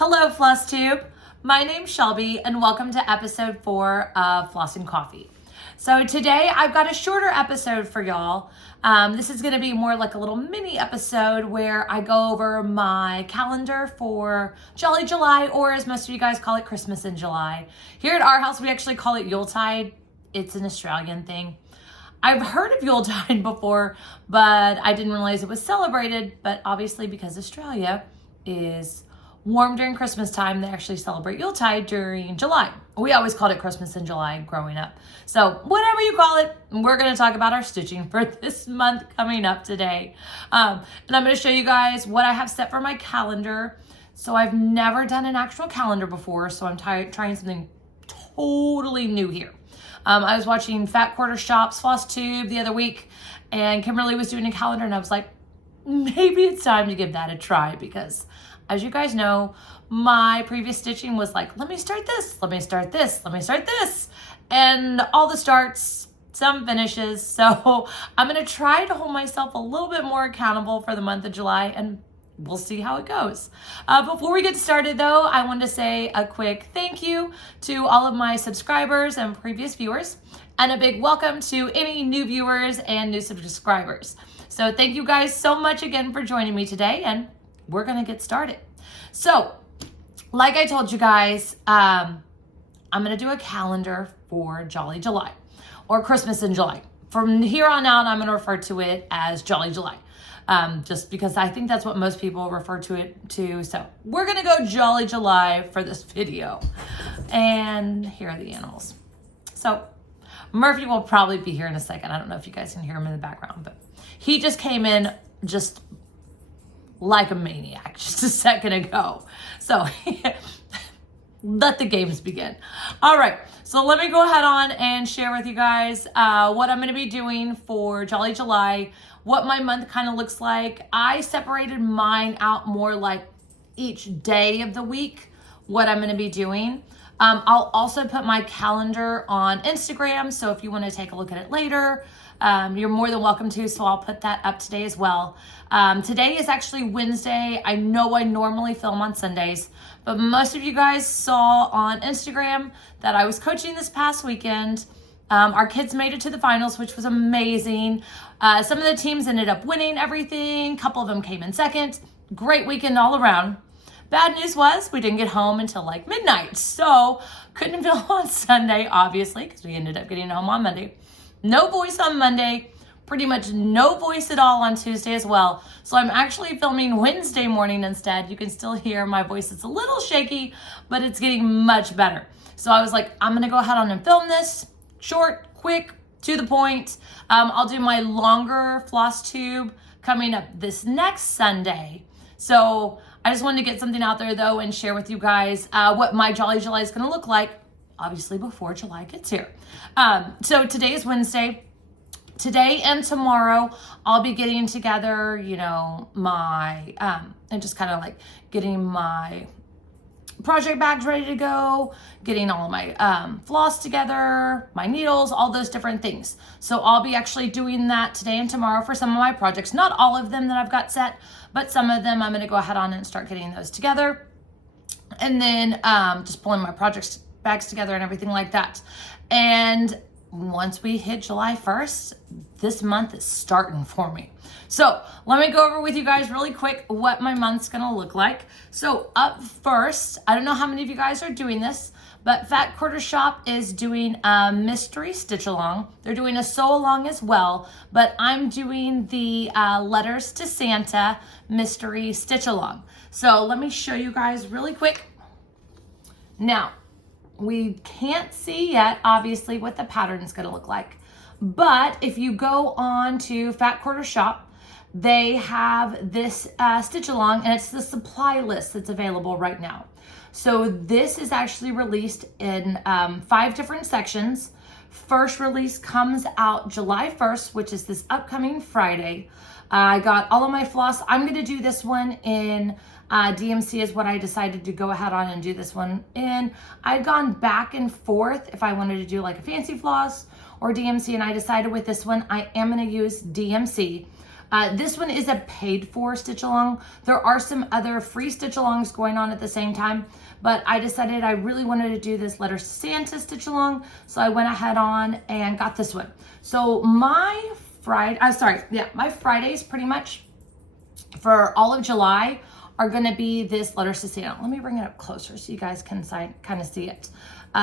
Hello, Flosstube. My name's Shelby, and welcome to episode 4 of Floss and Coffee. So today I've got a shorter episode for y'all. This is going to be more like a little mini episode where I go over my calendar for Jolly July, or as most of you guys call it, Christmas in July. Here at our house, we actually call it Yuletide. It's an Australian thing. I've heard of Yuletide before, but I didn't realize it was celebrated. But obviously, because Australia is warm during Christmas time, they actually celebrate Yuletide during July. We always called it Christmas in July growing up. So whatever you call it, we're going to talk about our stitching for this month coming up today. And I'm going to show you guys what I have set for my calendar. So I've never done an actual calendar before, so I'm trying something totally new here. I was watching Fat Quarter Shop's Flosstube the other week, and Kimberly was doing a calendar, and I was like, maybe it's time to give that a try, because as you guys know, my previous stitching was like, let me start this, let me start this, let me start this. And all the starts, some finishes. So I'm going to try to hold myself a little bit more accountable for the month of July, and we'll see how it goes. Before we get started though, I want to say a quick thank you to all of my subscribers and previous viewers, and a big welcome to any new viewers and new subscribers. So thank you guys so much again for joining me today, and we're going to get started. So, like I told you guys, I'm going to do a calendar for Jolly July, or Christmas in July. From here on out, I'm going to refer to it as Jolly July, just because I think that's what most people refer to it to. So, we're going to go Jolly July for this video. And here are the animals. So, Murphy will probably be here in a second. I don't know if you guys can hear him in the background, but he just came in just like a maniac just a second ago. So let the games begin. All right, so let me go ahead on and share with you guys what I'm going to be doing for Jolly July, what my month kind of looks like. I separated mine out more like each day of the week, what I'm going to be doing. I'll also put my calendar on Instagram, so if you want to take a look at it later, you're more than welcome to, so I'll put that up today as well. Today is actually Wednesday. I know I normally film on Sundays, but most of you guys saw on Instagram that I was coaching this past weekend. Our kids made it to the finals, which was amazing. Some of the teams ended up winning everything. A couple of them came in second. Great weekend all around. Bad news was we didn't get home until like midnight, so couldn't film on Sunday, obviously, because we ended up getting home on Monday. No voice on Monday, pretty much no voice at all on Tuesday as well. So I'm actually filming Wednesday morning instead. You can still hear my voice. It's a little shaky, but it's getting much better. So I was like, I'm going to go ahead on and film this short, quick, to the point. I'll do my longer Flosstube coming up this next Sunday. So I just wanted to get something out there though and share with you guys what my Jolly July is going to look like, obviously before July gets here. So today is Wednesday. Today and tomorrow I'll be getting together, you know, my, and just kind of like getting my project bags ready to go, getting all my floss together, my needles, all those different things. So I'll be actually doing that today and tomorrow for some of my projects. Not all of them that I've got set, but some of them I'm going to go ahead on and start getting those together. And then just pulling my projects bags together and everything like that. And once we hit July 1st, this month is starting for me. So let me go over with you guys really quick what my month's gonna look like. So up first, I don't know how many of you guys are doing this, but Fat Quarter Shop is doing a mystery stitch along. They're doing a sew along as well, but I'm doing the Letters to Santa mystery stitch along. So let me show you guys really quick. Now, we can't see yet, obviously, what the pattern is going to look like. But if you go on to Fat Quarter Shop, they have this stitch along, and it's the supply list that's available right now. So this is actually released in 5 different sections. First release comes out July 1st, which is this upcoming Friday. I got all of my floss. I'm going to do this one in DMC is what I decided to go ahead on and do this one in. I'd gone back and forth if I wanted to do like a fancy floss or DMC, and I decided with this one I am going to use DMC. This one is a paid for stitch along. There are some other free stitch alongs going on at the same time, but I decided I really wanted to do this Letters to Santa stitch along, so I went ahead on and got this one. So my Fridays pretty much for all of July are going to be this Letters to Santa. Let me bring it up closer so you guys can kind of see it.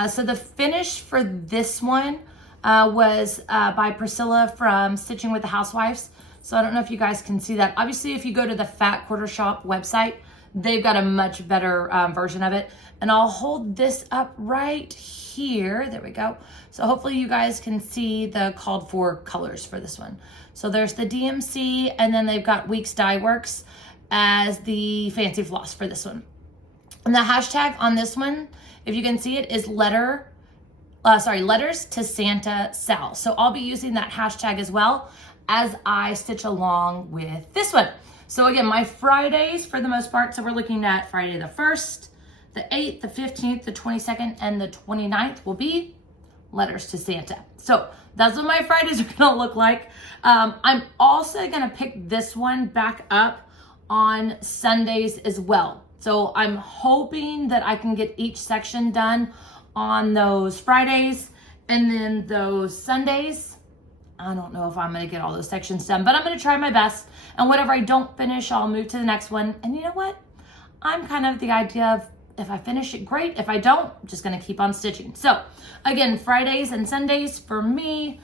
So the finish for this one was by Priscilla from Stitching with the Housewives. So I don't know if you guys can see that. Obviously, if you go to the Fat Quarter Shop website, they've got a much better version of it. And I'll hold this up right here. There we go. So hopefully you guys can see the called for colors for this one. So there's the DMC, and then they've got Weeks Dye Works as the fancy floss for this one. And the hashtag on this one, if you can see it, is Letters to Santa Sal. So I'll be using that hashtag as well as I stitch along with this one. So again, my Fridays for the most part, so we're looking at Friday the 1st, the 8th, the 15th, the 22nd, and the 29th will be Letters to Santa. So that's what my Fridays are gonna look like. I'm also gonna pick this one back up on Sundays as well. So I'm hoping that I can get each section done on those Fridays, and then those Sundays, I don't know if I'm going to get all those sections done, but I'm going to try my best. And whatever I don't finish, I'll move to the next one. And you know what? I'm kind of the idea of if I finish it, great. If I don't, I'm just going to keep on stitching. So again, Fridays and Sundays for me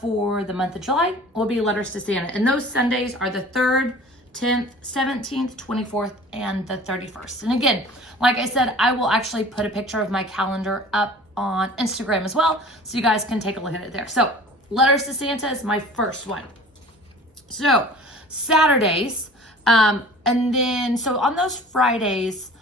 for the month of July will be Letters to Santa. And those Sundays are the 3rd, 10th, 17th, 24th, and the 31st. And again, like I said, I will actually put a picture of my calendar up on Instagram as well, so you guys can take a look at it there. So Letters to Santa is my first one. So Saturdays, and then, so on those Fridays,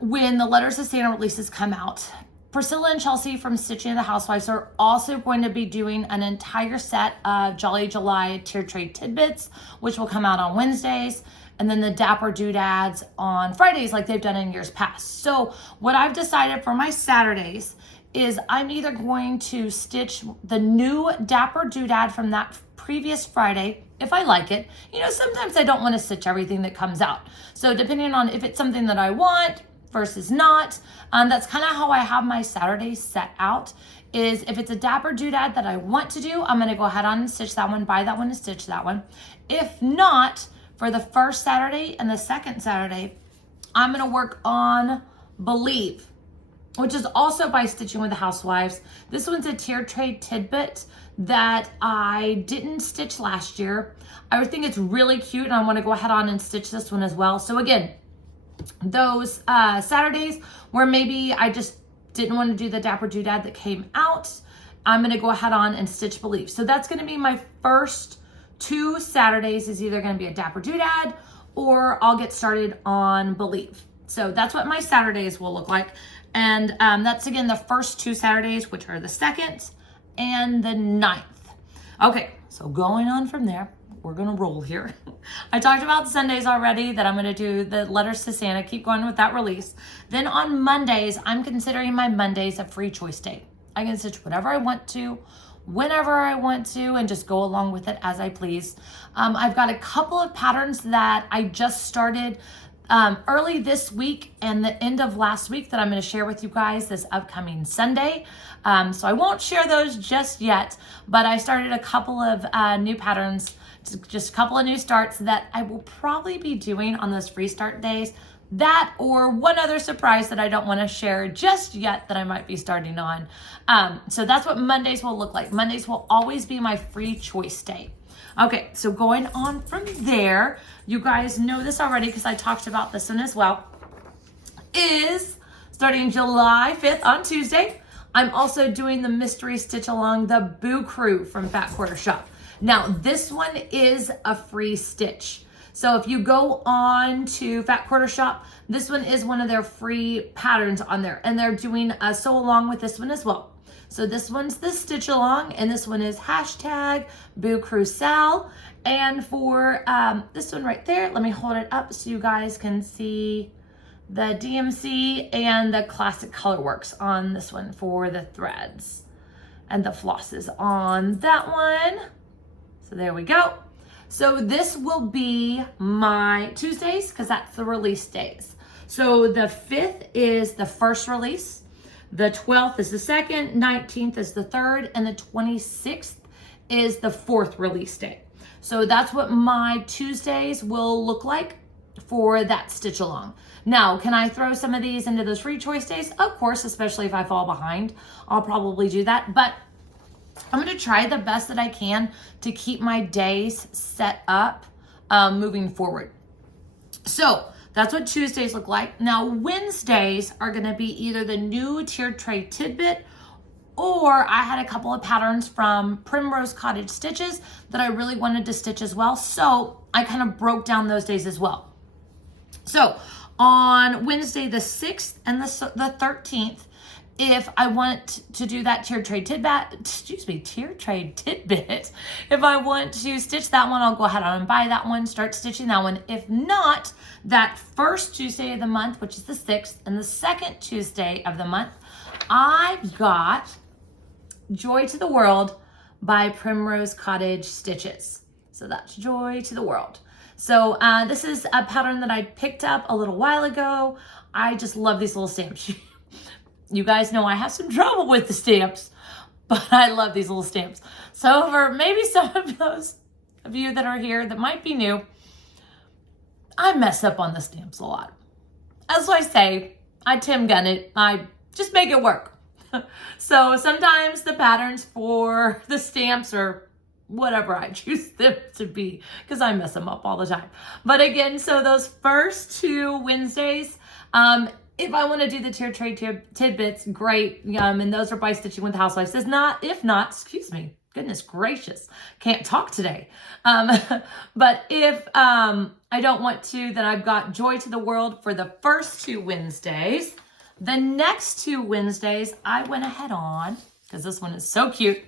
when the Letters to Santa releases come out, Priscilla and Chelsea from Stitching the Housewives are also going to be doing an entire set of Jolly July Tier Trade Tidbits, which will come out on Wednesdays, and then the Dapper Doodads on Fridays like they've done in years past. So what I've decided for my Saturdays is I'm either going to stitch the new Dapper Doodad from that previous Friday, if I like it. You know, sometimes I don't want to stitch everything that comes out. So depending on if it's something that I want versus not, that's kind of how I have my Saturdays set out, is if it's a Dapper Doodad that I want to do, I'm going to go ahead on and stitch that one, buy that one and stitch that one. If not, for the first Saturday and the second Saturday, I'm going to work on Believe, which is also by Stitching with the Housewives. This one's a Tier Trade Tidbit that I didn't stitch last year. I think it's really cute, and I want to go ahead on and stitch this one as well. So again, those Saturdays where maybe I just didn't want to do the Dapper Doodad that came out, I'm going to go ahead on and stitch Believe. So that's going to be my first 2 Saturdays, is either going to be a Dapper Doodad or I'll get started on Believe. So that's what my Saturdays will look like. And that's, again, the first 2 Saturdays, which are the 2nd and the 9th. Okay, so going on from there, we're going to roll here. I talked about Sundays already, that I'm going to do the Letters to Santa, keep going with that release. Then on Mondays, I'm considering my Mondays a free choice day. I can stitch whatever I want to, whenever I want to, and just go along with it as I please. I've got a couple of patterns that I just started early this week and the end of last week that I'm going to share with you guys this upcoming Sunday. So I won't share those just yet, but I started a couple of new patterns, just a couple of new starts that I will probably be doing on those free start days. That or one other surprise that I don't want to share just yet that I might be starting on. So that's what Mondays will look like. Mondays will always be my free choice day. Okay, so going on from there, you guys know this already because I talked about this one as well, is starting July 5th on Tuesday, I'm also doing the mystery stitch along the Boo Crew from Fat Quarter Shop. Now, this one is a free stitch. So if you go on to Fat Quarter Shop, this one is one of their free patterns on there, and they're doing a sew along with this one as well. So this one's the stitch along, and this one is hashtag Boo Crew Sal. And for this one right there, let me hold it up so you guys can see the DMC and the classic color works on this one for the threads, and the flosses on that one. So there we go. So this will be my Tuesdays because that's the release days. So the 5th is the first release, the 12th is the second, 19th is the third, and the 26th is the 4th release day. So that's what my Tuesdays will look like for that stitch along. Now, can I throw some of these into those free choice days? Of course, especially if I fall behind, I'll probably do that. But I'm going to try the best that I can to keep my days set up moving forward. So that's what Tuesdays look like. Now, Wednesdays are going to be either the new tiered tray tidbit, or I had a couple of patterns from Primrose Cottage Stitches that I really wanted to stitch as well. So I kind of broke down those days as well. So on Wednesday, the 6th and the 13th, if I want to do that tiered tray tidbit, if I want to stitch that one, I'll go ahead and buy that one, start stitching that one. If not, that first Tuesday of the month, which is the 6th, and the second Tuesday of the month, I've got Joy to the World by Primrose Cottage Stitches. So that's Joy to the World. So this is a pattern that I picked up a little while ago. I just love these little stamps. You guys know I have some trouble with the stamps, but I love these little stamps. So for maybe some of those of you that are here that might be new, I mess up on the stamps a lot. As I say, I Tim gun it. I just make it work. So sometimes the patterns for the stamps are whatever I choose them to be because I mess them up all the time. But again, so those first 2 Wednesdays, if I want to do the tiered tray tidbits, great. And those are by Stitching with Housewives. If not, excuse me, goodness gracious, can't talk today. But if I don't want to, then I've got Joy to the World for the first 2 Wednesdays. The next 2 Wednesdays, I went ahead on, because this one is so cute,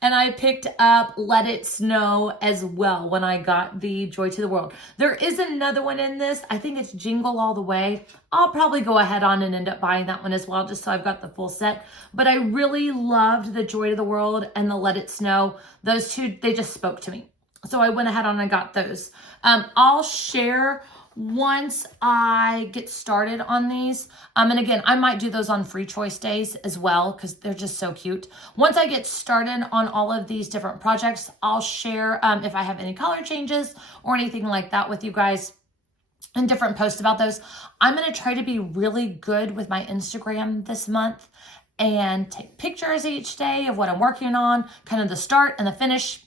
and I picked up Let It Snow as well when I got the Joy to the World. There is another one in this. I think it's Jingle All the Way. I'll probably go ahead on and end up buying that one as well, just so I've got the full set. But I really loved the Joy to the World and the Let It Snow. Those two, they just spoke to me. So I went ahead on and got those. I'll share once I get started on these. And again, I might do those on free choice days as well because they're just so cute. Once I get started on all of these different projects, I'll share if I have any color changes or anything like that with you guys and different posts about those. I'm going to try to be really good with my Instagram this month and take pictures each day of what I'm working on, kind of the start and the finish.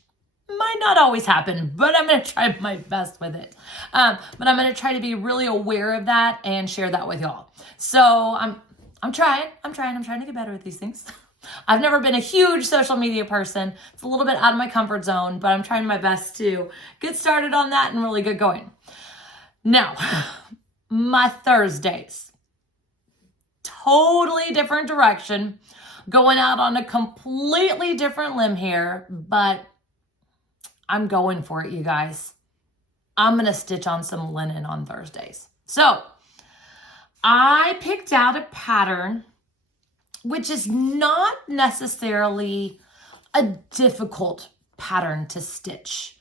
Might not always happen, but I'm going to try my best with it. But I'm going to try to be really aware of that and share that with y'all. So I'm trying to get better at these things. I've never been a huge social media person. It's a little bit out of my comfort zone, but I'm trying my best to get started on that and really get going. Now, my Thursdays, totally different direction, going out on a completely different limb here, but I'm going for it, you guys. I'm going to stitch on some linen on Thursdays. So I picked out a pattern, which is not necessarily a difficult pattern to stitch.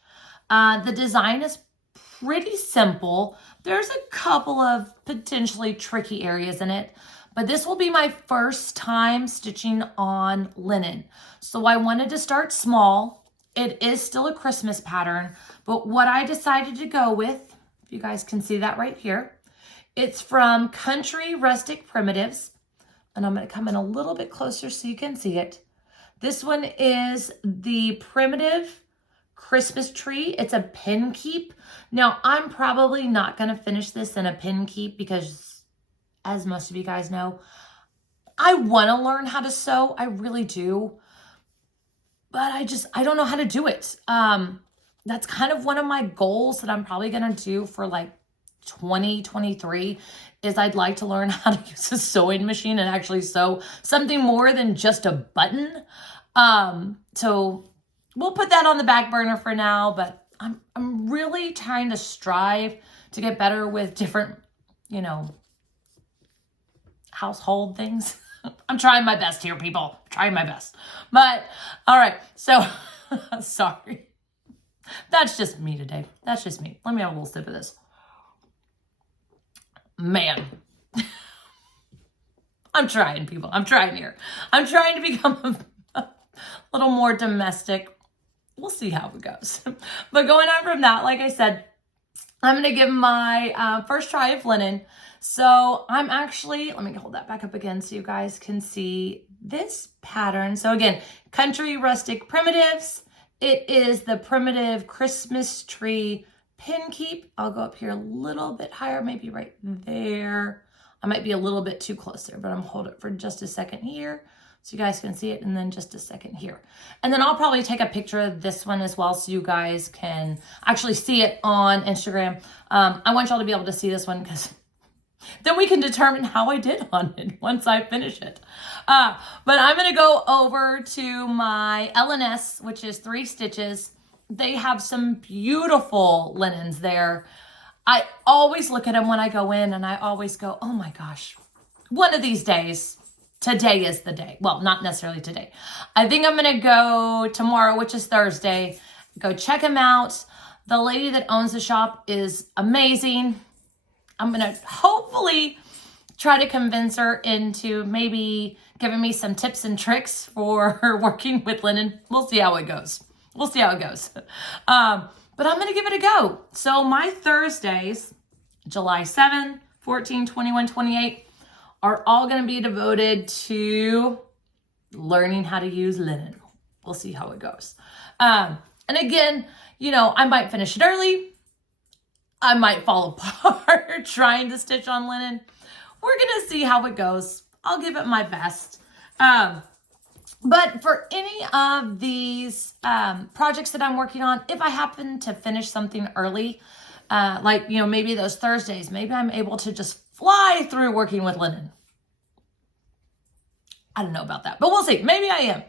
The design is pretty simple. There's a couple of potentially tricky areas in it, but this will be my first time stitching on linen. So I wanted to start small. It is still a Christmas pattern, but what I decided to go with, if you guys can see that right here, it's from Country Rustic Primitives, and I'm going to come in a little bit closer so you can see it. This one is the Primitive Christmas Tree. It's a pin keep. Now, I'm probably not going to finish this in a pin keep because, as most of you guys know, I want to learn how to sew. I really do. But I don't know how to do it. That's kind of one of my goals that I'm probably going to do for like 2023 is I'd like to learn how to use a sewing machine and actually sew something more than just a button. So we'll put that on the back burner for now, but I'm really trying to strive to get better with different, household things. I'm trying my best here, people. I'm trying my best. But, all right. So, sorry. That's just me today. That's just me. Let me have a little sip of this. Man. I'm trying, people. I'm trying here. I'm trying to become a little more domestic. We'll see how it goes. But going on from that, like I said, I'm going to give my first try of linen. So I'm actually, let me hold that back up again so you guys can see this pattern. So again, Country Rustic Primitives. It is the Primitive Christmas Tree Pin Keep. I'll go up here a little bit higher, maybe right there. I might be a little bit too close there, but I'm gonna hold it for just a second here so you guys can see it, and then just a second here. And then I'll probably take a picture of this one as well so you guys can actually see it on Instagram. I want y'all to be able to see this one because then we can determine how I did on it once I finish it. But I'm gonna go over to my LNS, which is 3 stitches. They have some beautiful linens there. I always look at them when I go in and I always go, oh my gosh, one of these days, today is the day. Well, not necessarily today. I think I'm going to go tomorrow, which is Thursday, go check them out. The lady that owns the shop is amazing. I'm going to hopefully try to convince her into maybe giving me some tips and tricks for working with linen. We'll see how it goes. We'll see how it goes. But I'm going to give it a go. So my Thursdays, July 7, 14, 21, 28, are all going to be devoted to learning how to use linen. We'll see how it goes. And again, you know, I might finish it early. I might fall apart trying to stitch on linen. We're going to see how it goes. I'll give it my best. But for any of these projects that I'm working on, if I happen to finish something early, like, you know, maybe those Thursdays, maybe I'm able to just fly through working with linen. I don't know about that, but we'll see. Maybe I am.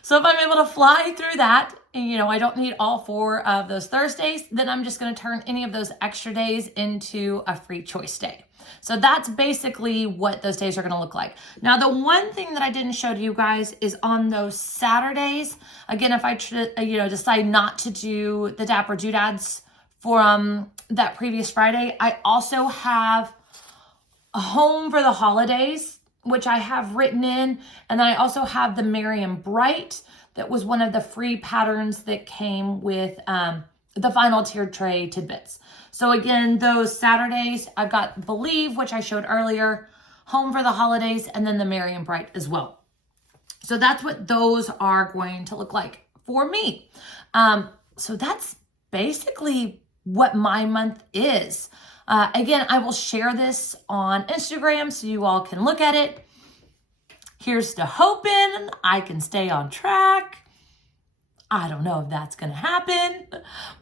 So if I'm able to fly through that, and, you know, I don't need all 4 of those Thursdays, then I'm just going to turn any of those extra days into a free choice day. So that's basically what those days are going to look like. Now, the one thing that I didn't show to you guys is on those Saturdays, again, if I decide not to do the Dapper Doodads from that previous Friday, I also have a Home for the Holidays, which I have written in. And then I also have the Merry and Bright. That was one of the free patterns that came with the final tiered tray tidbits. So again, those Saturdays, I've got Believe, which I showed earlier, Home for the Holidays, and then the Merry and Bright as well. So that's what those are going to look like for me. So that's basically what my month is. Again, I will share this on Instagram so you all can look at it. Here's to hoping I can stay on track. I don't know if that's going to happen,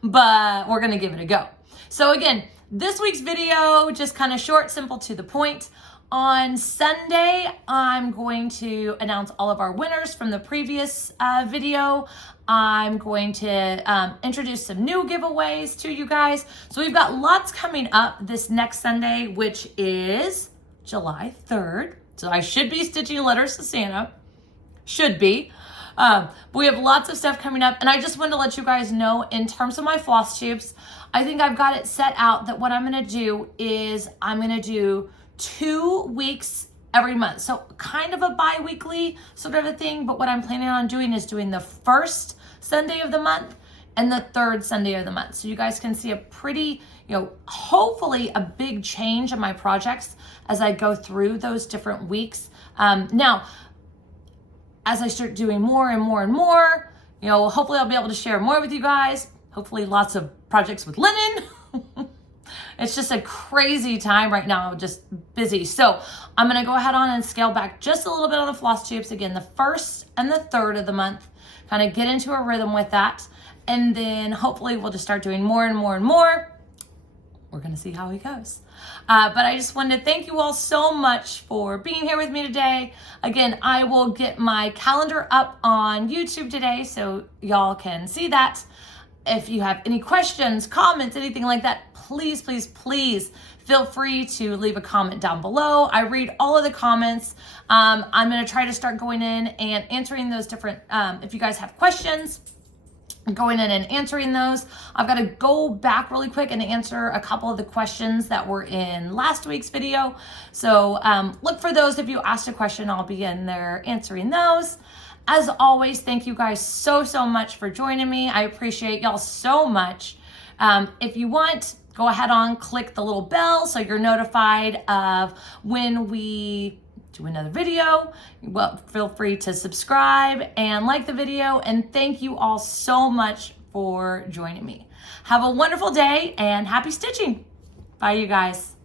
but we're going to give it a go. So again, this week's video, just kind of short, simple, to the point. On Sunday, I'm going to announce all of our winners from the previous video. I'm going to introduce some new giveaways to you guys. So we've got lots coming up this next Sunday, which is July 3rd. So I should be stitching letters to Santa. Should be. But we have lots of stuff coming up. And I just wanted to let you guys know, in terms of my floss tubes, I think I've got it set out that what I'm going to do is I'm going to do 2 weeks every month. So kind of a bi-weekly sort of a thing. But what I'm planning on doing is doing the first Sunday of the month and the third Sunday of the month. So you guys can see a pretty, hopefully a big change in my projects as I go through those different weeks. Now, as I start doing more and more and more, hopefully I'll be able to share more with you guys. Hopefully lots of projects with linen. It's just a crazy time right now, just busy. So I'm going to go ahead on and scale back just a little bit on the floss tubes. Again, the first and the third of the month, kind of get into a rhythm with that. And then hopefully we'll just start doing more and more and more. We're going to see how it goes. But I just wanted to thank you all so much for being here with me today. Again, I will get my calendar up on YouTube today so y'all can see that. If you have any questions, comments, anything like that, please, please, please feel free to leave a comment down below. I read all of the comments. I'm going to try to start going in and answering those different, if you guys have questions, going in and answering those. I've got to go back really quick and answer a couple of the questions that were in last week's video. So look for those. If you asked a question, I'll be in there answering those. As always, thank you guys so much for joining me. I appreciate y'all so much. If you want, go ahead on, click the little bell so you're notified of when we do another video. Well, feel free to subscribe and like the video, and thank you all so much for joining me. Have a wonderful day and happy stitching. Bye, you guys.